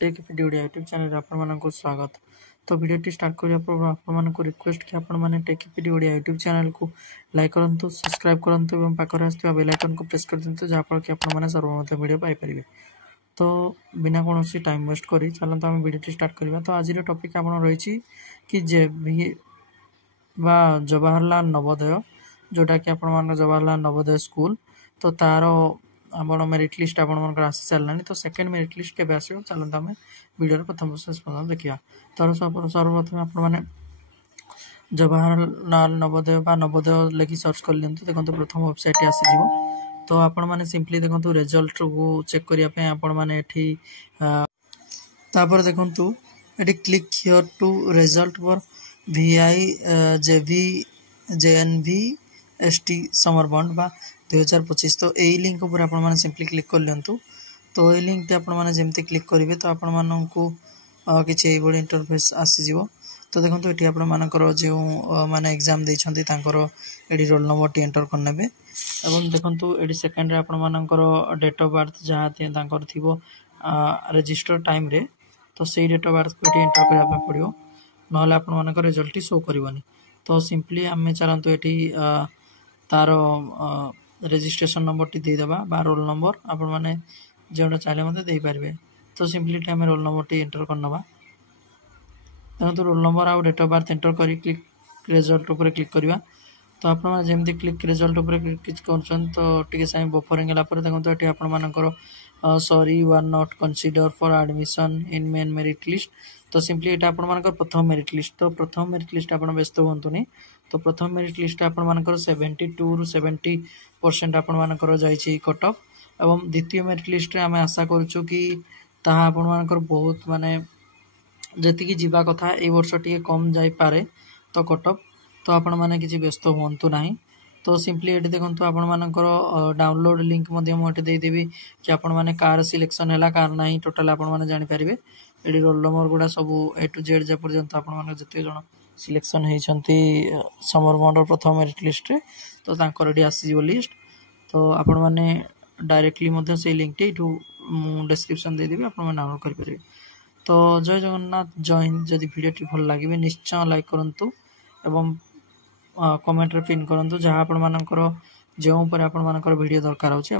Take video YouTube channel आपको स्वागत। तो वीडियो स्टार्ट करने पूर्व आपको रिक्वेस्ट कि आपने टेक वीडियो यूट्यूब चैनल को लाइक करूँ, सब्सक्राइब करूँ, पाखर आसुवा बेल आइकन को प्रेस कर दिंतु जहाँफल कि आपने सर्वप्रथम वीडियो पाइपर। तो बिना कौन टाइम वेस्ट कर चलते आम वीडियो स्टार्ट करवा। तो आज टॉपिक आप रही कि जेवी बा जवाहरलाल नवोदय जोटा कि आप जवाहरलाल नवोदय स्कूल तो तार आपण मेरिट लिस्ट आप आसी सारे। तो सेकेंड मेरिट लिस्ट के आसो चलते आम वीडियो प्रथम शेष पर्यटन देखा। तो सर्वप्रथम आपने जवाहरलाल नवोदय बा नवोदय लिखि सर्च कर लिंतु। देखो प्रथम वेबसाइट आसीज। तो आपण मैंने सिंपली देखो रिजल्ट को चेक करने आपण मैंने देखु ये click here to result for VI JV JNV ST summer bond बा 2025। तो यही लिंक पर आपण मैंने सिंपली क्लिक कर लिंतु। तो ये लिंक आपण मैंने जमती क्लिक करेंगे तो आपण मानू किसी इंटरफेस आसीज। तो देखो ये आपण मानकर जो मैंने एग्जाम देते ये रोल नंबर टी एंटर करने। और देखो ये सेकेंड आपण मानकर डेट ऑफ बर्थ जहाँ थी रजिस्टर टाइम रे। तो सही डेट ऑफ बर्थ को एंटर करने पड़ो ना आप रिजल्ट शो करनी। तो सिंपली आम चलतु ये तार रजिस्ट्रेशन नंबर टी देदेबा बा रोल नंबर आपण मैंने जोटा चाहिए मत देपारे। तो सिंपली आम रोल नंबर टी एंटर करनवा। देखो रोल नंबर आउ डेट ऑफ बर्थ एंटर कर क्लिक रिजल्ट उपर क्लिक करवा। तो आपमती क्लिक रिजल्ट उपर क्लिक कर तो टी साइम बफरिंग देखो ये आपर sorry one not consider for admission in main merit list. तो सिंपली ये आपर प्रथम मेरिट लिस्ट। तो प्रथम मेरिट लिस्ट आप व्यस्त हूँ। तो प्रथम मेरिट लिस्ट आपर 72 ରୁ 70% आपर जाइए कट ऑफ। एवं द्वितीय मेरिट लिस्ट आम आशा करूँ कि आपर बहुत माने जी जीवा कथा ए वर्ष टी कम जापे तो कट ऑफ। तो आपण मैंने किसी व्यस्त हूँ ना। तो सिंपली ये देखो आपर डाउनलोड लिंक मुझे देदेवी कि आपण मैंने कार सिलेक्शन है कार ना टोटाल आपने जानीपर। ये रोल नंबर गुड़ा सब A to Z जेपर्यंत आपते जन सिलेक्शन होती समर बॉन्ड प्रथम मेरिट लिस्ट रे। तो ये आसीज लिस्ट। तो आपण मैंने डायरेक्टली से लिंक टी डिस्क्रिप्शन देदेवी आप डाउनलोड करेंगे। तो जय जगन्नाथ जय हिंद। जदि वीडियो भल लगे निश्चय लाइक करूँ एवं कमेंट रे पिन करूँ जहाँ आपण जो वीडियो दरकार होची